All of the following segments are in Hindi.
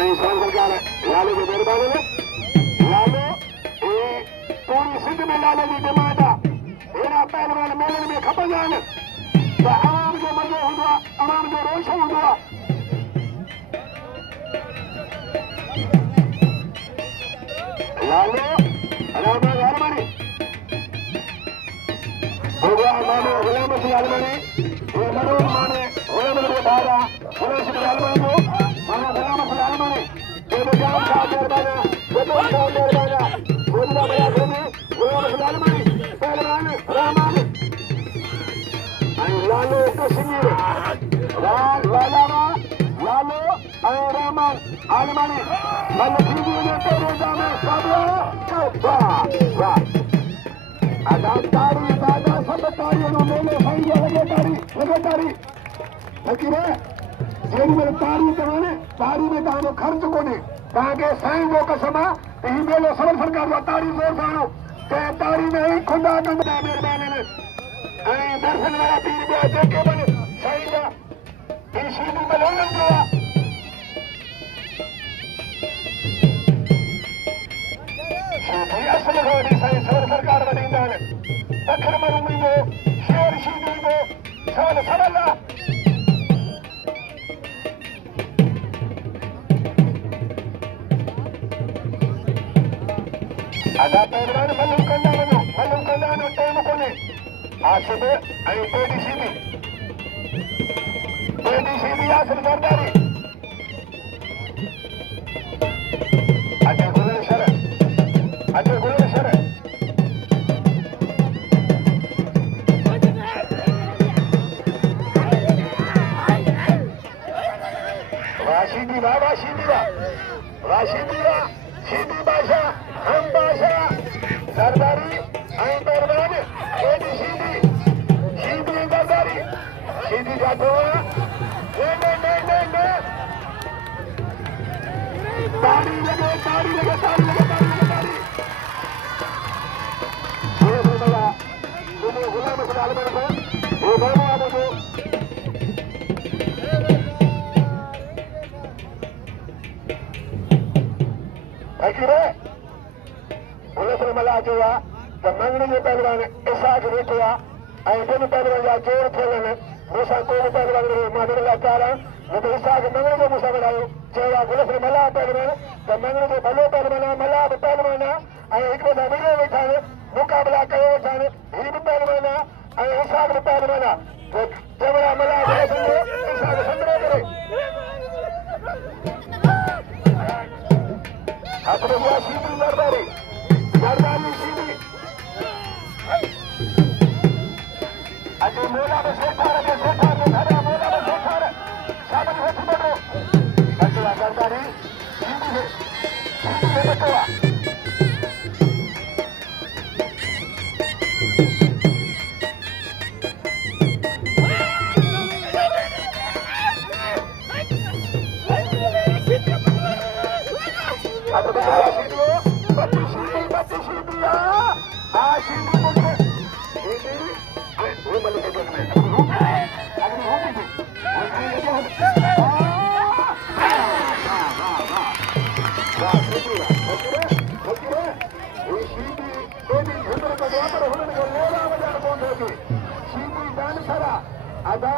आई सवाल सरकार लालू के मेहरबानी ने लालू पूरी सिंध में लालू की डिमांड आहे अहिड़ा पहलवान मेलनि में खपंदा आहिनि त आवाम जो मज़ो हूंदो आहे आवाम जो रोष हूंदो आहे लालू रहमान अलमानी मानो गुलाम से अलमानी ये मनो माने गुलाम के दादा गुलाम से अलमानी को मानो गुलाम से अलमानी ये जाम साहब दरबाना बतो साहब दरबाना गोदा बया घूमे गुलाम से अलमानी पहलवान रहमान आई लालू कश्मीर लालू आई रहमान अलमानी मल्ल टीवी ने तेरे में सब वाह आधा तारी दादा सब तारियों मेले साईं लगे तारी फकीर जेडी में तारी कमाने तारी में तव्हांजो खर्च कोन्हे तव्हांखे साईं जो कसम आहे त हीउ मेलो सवल सरकार जो तारी ज़ोर सां हणो कंहिं तारी में ई खुंदा कंदा महिरबानी ऐं दर्शन वारा पीर ॿिया जेके बि साईं जा हीउ शीदी मल्हाइण जो आहे असल घोड़ी साईं सवल सरकार वॾींदा आहिनि अखर मरूमी जो शेर शीदी जो सवल सवल आधा पहलवान मलूम कंदा वञो टाइम कोन्हे आसिफ ऐं टेडी शीदी आसिफ ज़रदारी शीदी बादशाह हम बादशाह ज़रदारी ऐं पहलवान टेडी शीदी ज़रदारी शीदी जातो तारी लगे गुलाम से अलमानी वो बाबू आपको फकीर पुलिस ने मला जो आहे त मंगणी जो पहलवान इसाक वेठो आहे ऐं ॿिनि पहलवान जा जोड़ थियल आहिनि मूंसां को बि पहलवान मां ॾिण लाइ तयारु आहियां न त इसाक मंगणी जो मूंसां मिलायो चयो आहे पुलिस ने मला पहलवान त मंगणी जो भलो पहलवान आहे मला बि पहलवान आहे ऐं हिक ॿिए सां मिलियो वेठा आहिनि मुक़ाबला कयो वेठा आहिनि हीउ बि पहलवान आहे ऐं इसाक बि पहलवान आहे जंहिं महिल मला इसाक संदरो करे अपने शीदी ज़रदारी शीदी अजय मोला में सेठार धरा मोला में सेठार सामने होती बनो अजय ज़रदारी शीदी में बटवा अदा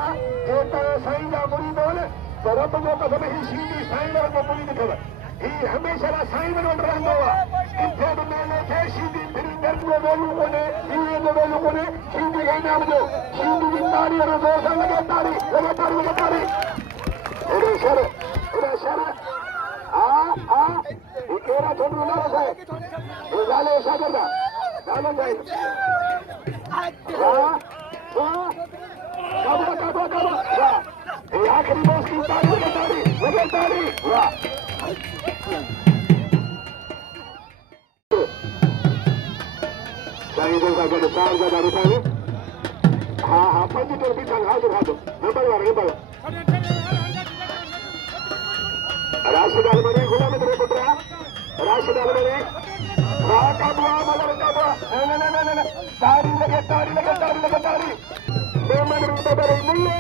जेको साईं जा मुरीद आहिनि त रब जो कसम ही शीदी साईं जो मुरीद अथव ही हमेशह लाइ साईं वटि रहंदो आहे किथे बि मेलो थिए शीदी फिरी दर्द जो वेलू कोन्हे हीअ जो वेलू कोन्हे शीदी खे इनाम ॾियो शीदी जी तारी वारो ज़ोर सां लॻे तारी हेॾो शर हा ही कहिड़ा छोकिरो नालो साईं हे ॻाल्हि शागिर्द आहे ॻाल्हि साईं काबा ये आखिरी बॉस की तारी वाह साईं जो का गड साल का दारू था हां 5 टोर भी था हाजर नंबर राशिद अलमनी गुलाम तेरे पुत्र राशिद अलमनी वाह का बुआ मलर का बुआ ना तारी लगे बेमन रूप बरे मुल्लो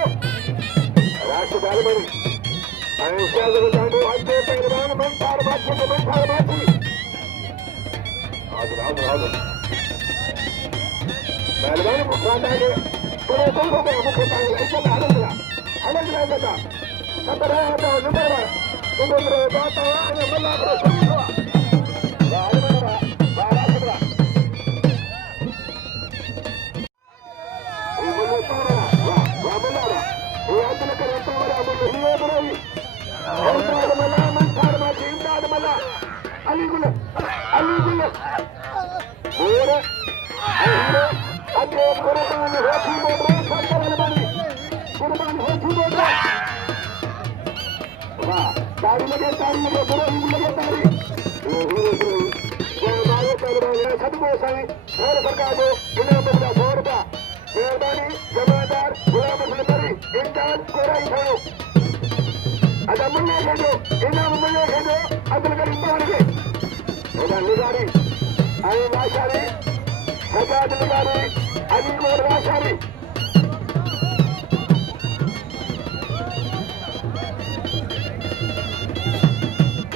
राशिद अलमनी ऐसा जब जानो हटे पहलवान मंथर बाजी के मंथर बाजी आज पहलवान मुखाना के पूरे को मुख्य पाए ऐसा अलग लगा सबर है तो नंबर 1 तुम्हारे बात है अने मल्लाखरो सुनो वाह वाह तारी लगे बुरा ही लगे तारी सदगो साईं और सरकार को इनाम मिला 100 रुपया मेहरबानी जमादार गुलाम सदरी इंचार्ज कोराई थानो अदा मन्ने खेजो इनाम मन्ने खेजो अदल करी पहुंच गए ओदा निगारी आई वाशारी सजाद निगारी अली कोर वाशारी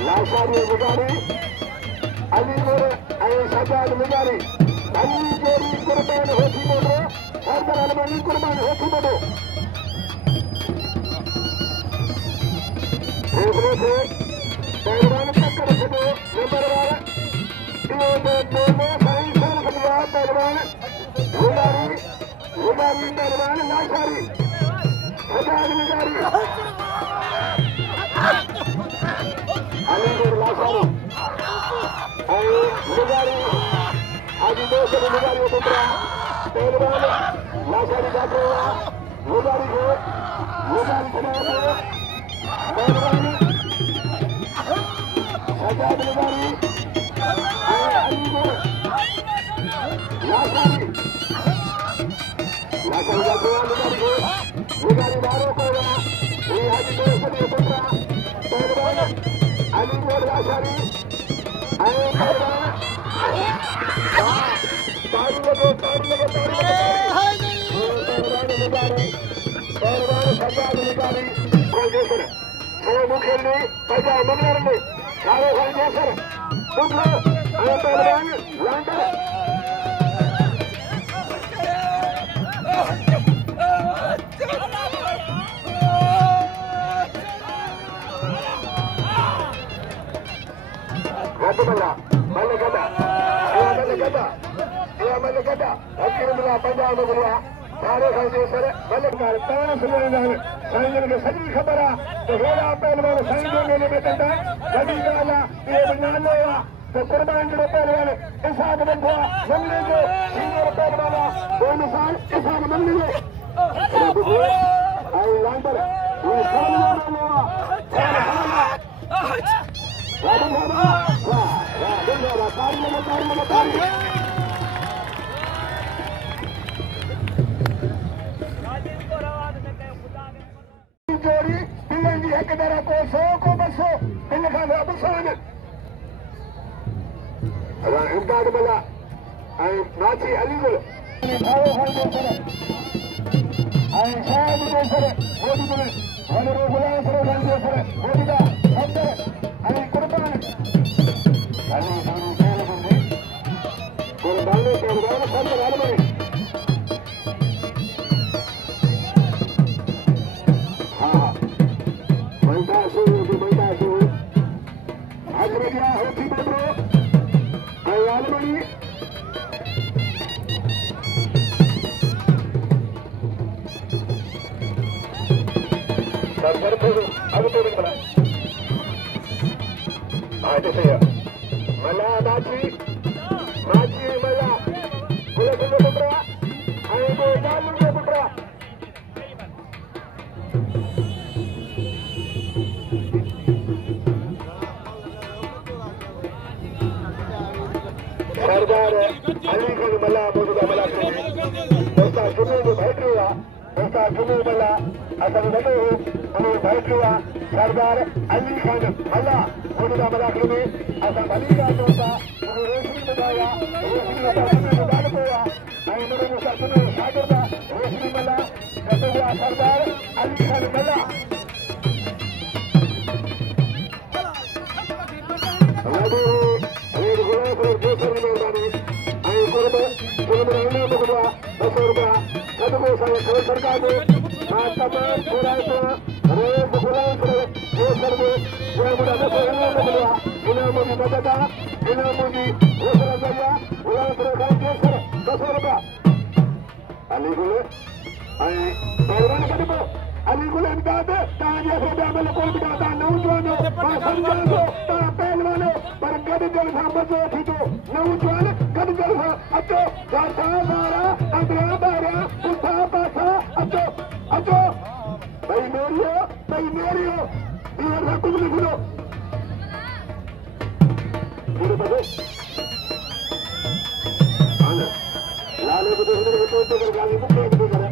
लाशारी निगारी अली कोर आई सजाद निगारी अली जोरी कुर्बान होठीपोटो सरदार अलमानी कुर्बान होठीपोटो देखने से पहलवान टक्कर से दो नंबर 1 दोनों साईं सर खलिया पहलवान गुलामी पहलवान लाशारी सजाद निगारी अली जोर लाशारी आई निगारी आज दोस्तों निगारी पुत्रा पहलवान लाशारी जाते हुआ निगारी को खड़ा पहलवान सजाद निगारी अली को लाशारी जाते हुआ निगारी को निगारी बारों को ये आज दोस्तों पुत्रा पहलवान अली को लाशारी आई पहलवान तारी लगे पहलवान सजाद निगारी कोई देसर सोहू खेलने पैदा मंगलर में सारे भाई देसर बुघियो आई पहलवान लांडर Gada अखिर मिला पंजाब मिला सारे खाई सर मलकार पान सुनान साईं के सजी खबर आ तो हेरा पहलवान साईं जो मेले में कंदा सजी गाला ये बनाने आ तो कुर्बान जो पहलवान इंसान बंधो मल्ले जो सीनियर पहलवान दो मिसाल इंसान मल्ले आई लांडर ये सामने लोवा जोड़ी दिल्ली की एक दरा को 100 को 200 दिल्ली का अबुसान अगर इम्दाद मला आई नाची अलीगुल भाव भाव दो सर आई शायद दो सर मोदी गुल हमारे गुलाम सर रंगे सर मोदी का सफदर आई कुर्बान अली दोनों खेल बंदे कुर्बान Safdar अलमनी Almani Hothipoto ay Almani Sardar Pehlwani agu to bala aaj se Mela Machi Mela Ghulam putra ay go Dadu putra सरदार अली को मला मौजूदा मलाखरो दोस्ता जुनू बैठुआ दोस्ता जुनू मला असल वडो उन बैठुआ सरदार अली खान मला मौजूदा मलाखरो में असल अली का दोस्ता उन रोशनी बताया रोशनी का बात हुआ आई मेरे मुसाफिर शागिर्द रोशनी मला कहते हुआ सरदार अली खान मला रुपया कदमों से सवाल सरकार को तमाम बुराई को रेस गुलाम से ये सर्वे जो मुझे दसों इनाम मिला इनाम मुझे मदद इनाम मुझे दूसरा जरिया गुलाम से खाई के सर 10 रुपया अली गुले आई पहलवान कदमों अली गुले इम्दाद ताज़ ये सब अमल कोल बिठाता नौजवानों पासंदों पहलवानों पर गदगल सामने खींचो नौजवान गदगल अच्छो गाता मारा अगला बारा उठा पासा अच्छो भाई मेरी हो दिया ना कुछ लिख लो मेरे बच्चे आना लाले को देखने के तो गाली मुक्के भी करे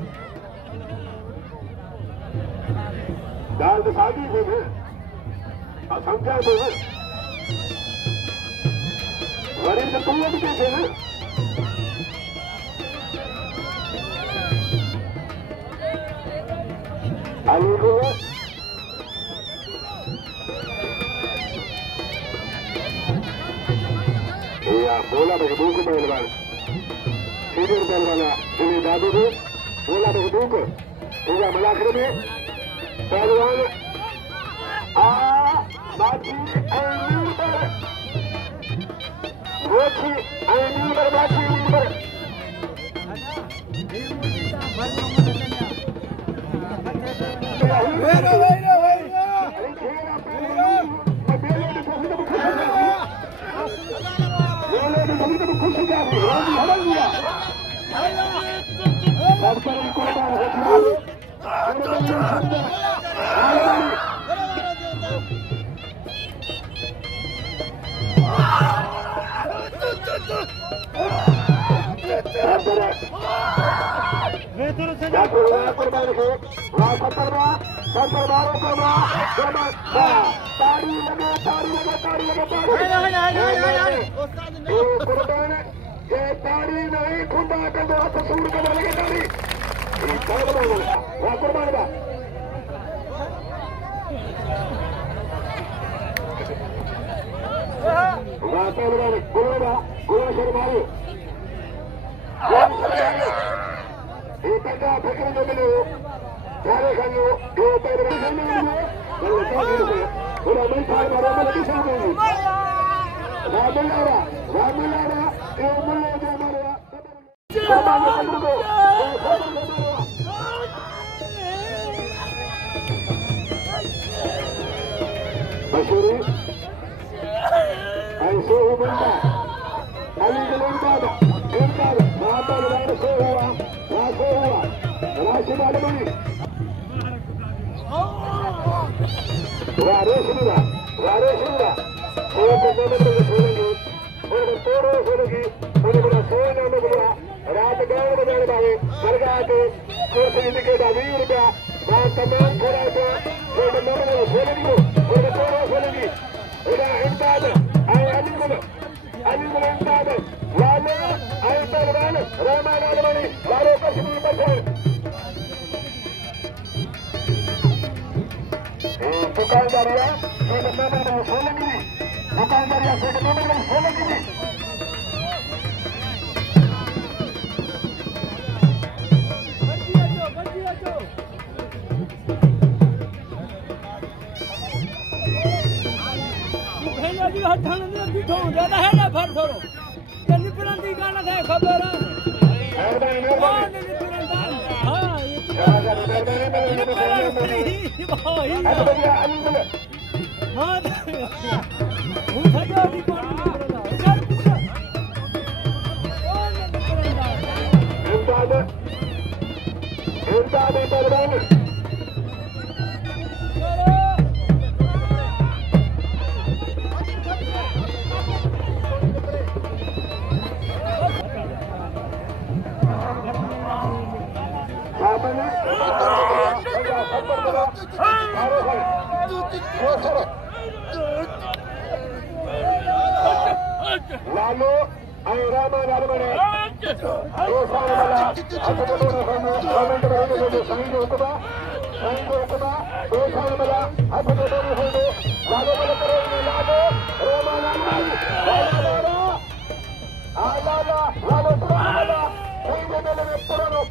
दाल तो शादी से है असंख्या से है वरील तो तुम भी कैसे हैं अली को या बोला बगदू को पहलवान सीनियर पहलवान जिन्हें दादू को बोला बगदू को या मलाखरे में पहलवान बाकी ऐनील पर रोची ऐनील पर बाकी ऐनील पर खुशी जा रही है हटल दिया सरकार कुर्बान ये ताड़ी नहीं खुदा का दो हाथ सूर के लगे ताड़ी वाह कुर्बान बा वाह कुर्बान गुला शर्माओ एक का फकर जो मिले हो सारे खानियो दो पैर में मिले हो पूरा मैं थाल मारो मैं लगी सुन गई रामलारा ये मुल्ले जो मारा सामान को मशहूर ऐसे हो बंदा अली गुलाम दादा इनकार माता राम से हुआ राशि आलमनी वारे सुना वो तो नंबर छोड़ेंगे और तोड़ो छोड़ेगी और बड़ा सोए नाम बोला रात गांव में जाने वाले सरकार के कोर्स इंडिकेट ₹20 वहां तमाम थोड़ा तो वो नंबर छोड़ेगी और तोड़ो छोड़ेगी इधर इम्दाद आई अली गुलाम इम्दाद लाले आई पहलवान रामा आलमनी लारो कश्मीर पठान दुकानदारिया से नंबर छोड़ेगी दुकानदारिया से नंबर छोड़ेगी ज्यादा है ना भर छोड़ो निपुणती गाना था खबर लालो रामा आलमनी लालो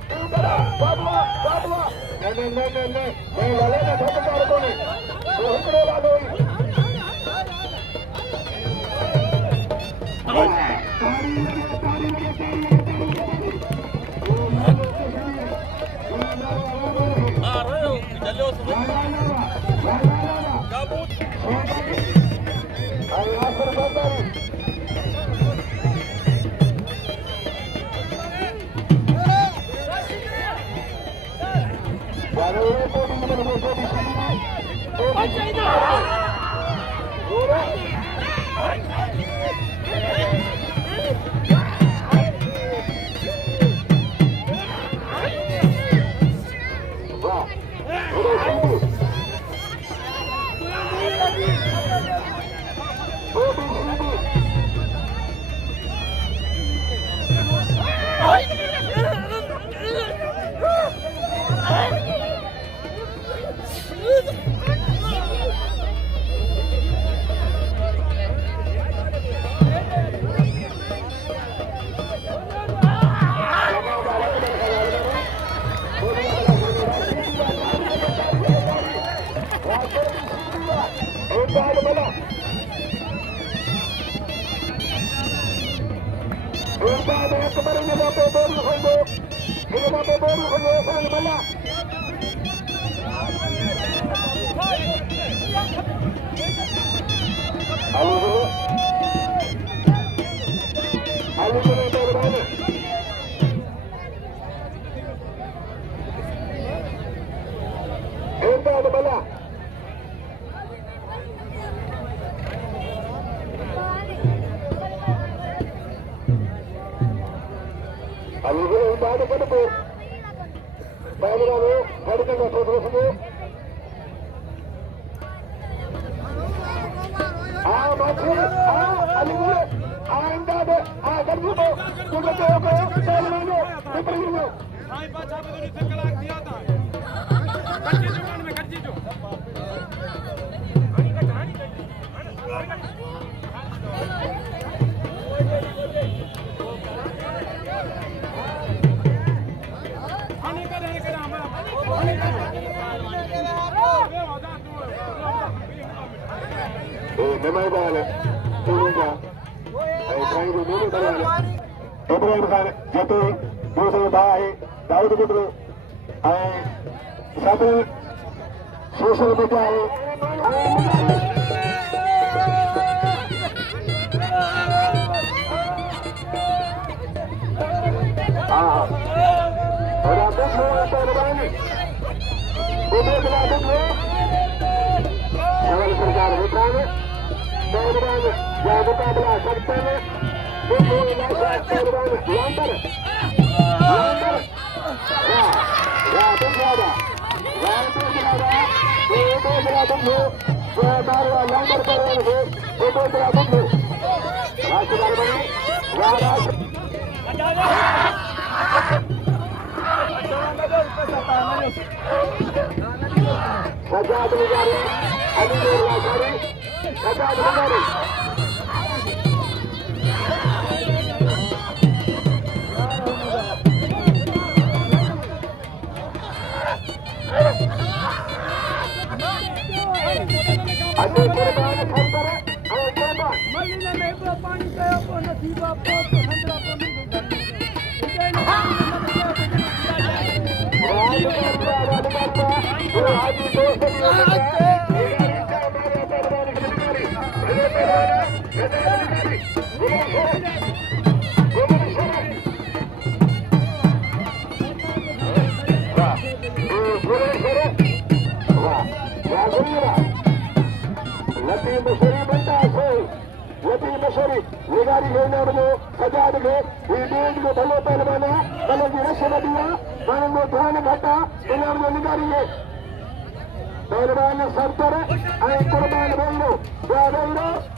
Pehlwan Sarkar and Qurban Bolo.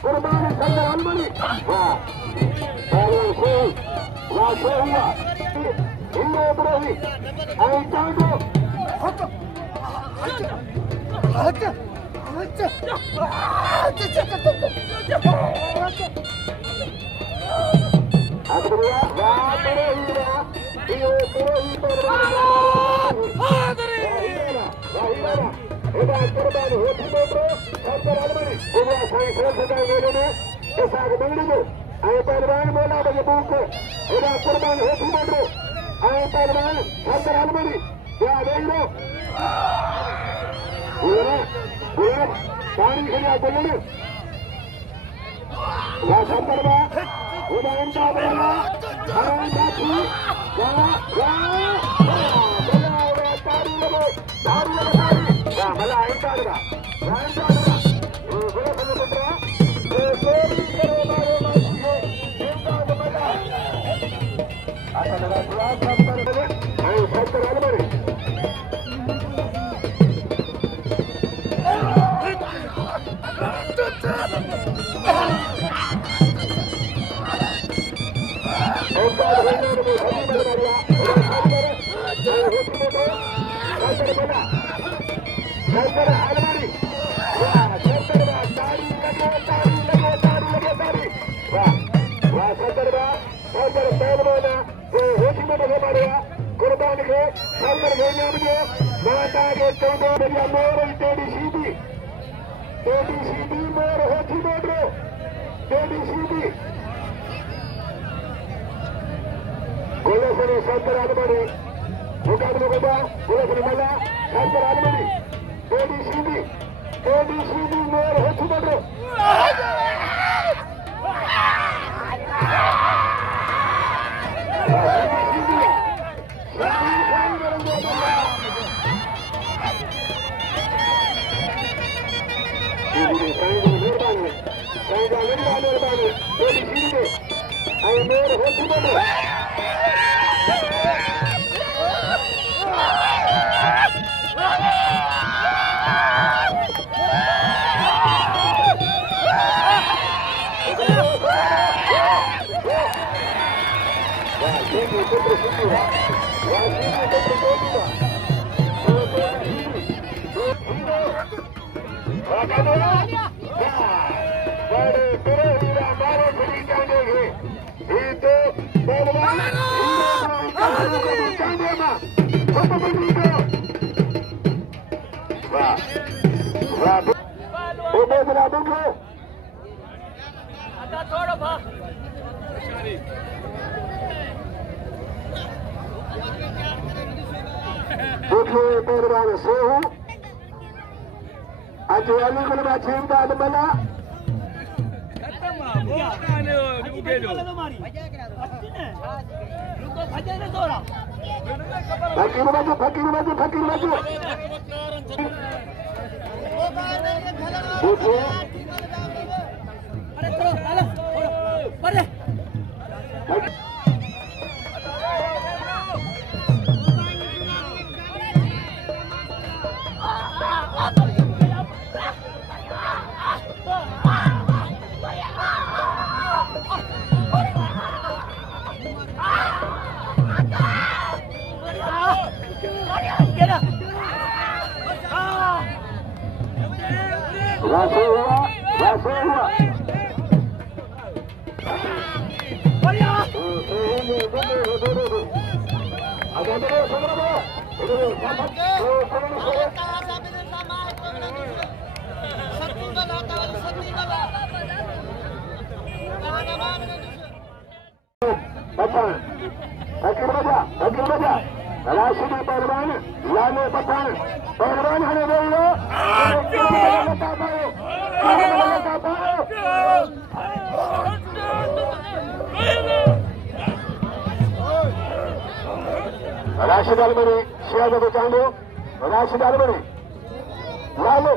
Qurban Almani. Sohoo. Ubedullah. And Dadu. कुर्बान होठीपोटो सरकार अलमनी बुघियो साईं सोलसदा मेले में इसाक मंगड़ी जो पहलवान मोला बूक कुर्बान होठीपोटो पहलवान सरकार अलमनी या देखो गुलाम पानी खड़ा बोलने या सरकारवा उदाहरण का बोला हराम बापू या मला ऐका आला कुर्बान के सरकार घेने में माता के 14 बजे मोर शीदी मोर होठीपोटो शीदी गोलसने सरकार अलमनी मुकाबले को गोलसने मला सरकार अलमनी शीदी मोर होठीपोटो Ubedullah Bughio आता छोड़ो भा Bughio Pehlwan Sohoo आज वाली गुलमा छीन बाद मना खत्म वो काने उबेदो रुको भजे ने तोरा फकीर बाजू Bughio अरे चलो चलो पड़े Pathan, Akir baja, Sheedi Pehlwan, Lalo Pathan, Pehlwan hane bolo, Rashid Almani, Sheedi Bachando, Rashid Almani, Lalo,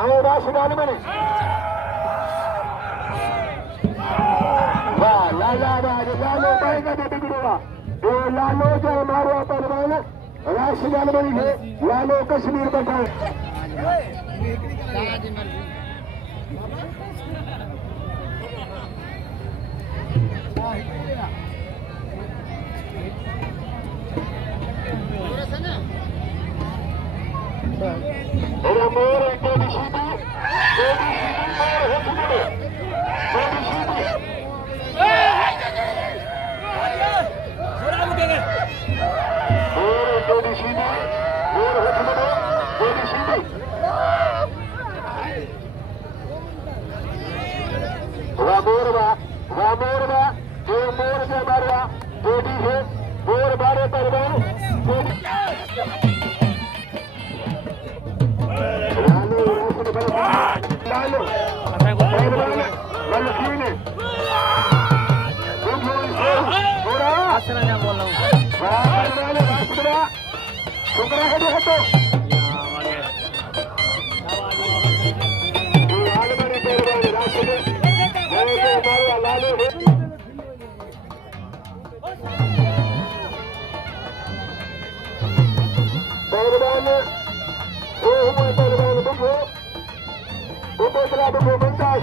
and Rashid Almani. लालो पाएगा तो बिगड़ेगा ये लालो जो हमारे पहलवान राशिद अलमनी है लालो कश्मीर पठान मेरा मोर शीदी मोर होठीपोटो Sheedi, Mor Hothipoto, Sheedi Sheedi Moro je Moro ke marwa Sheedi hai Moro bare Pehlwan Lalu Pehlwan Malakhro Asalnya bola. Pehlwan Sohoo Pehlwan Bughio Ubedullah Bughio Mumtaz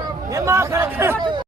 Ini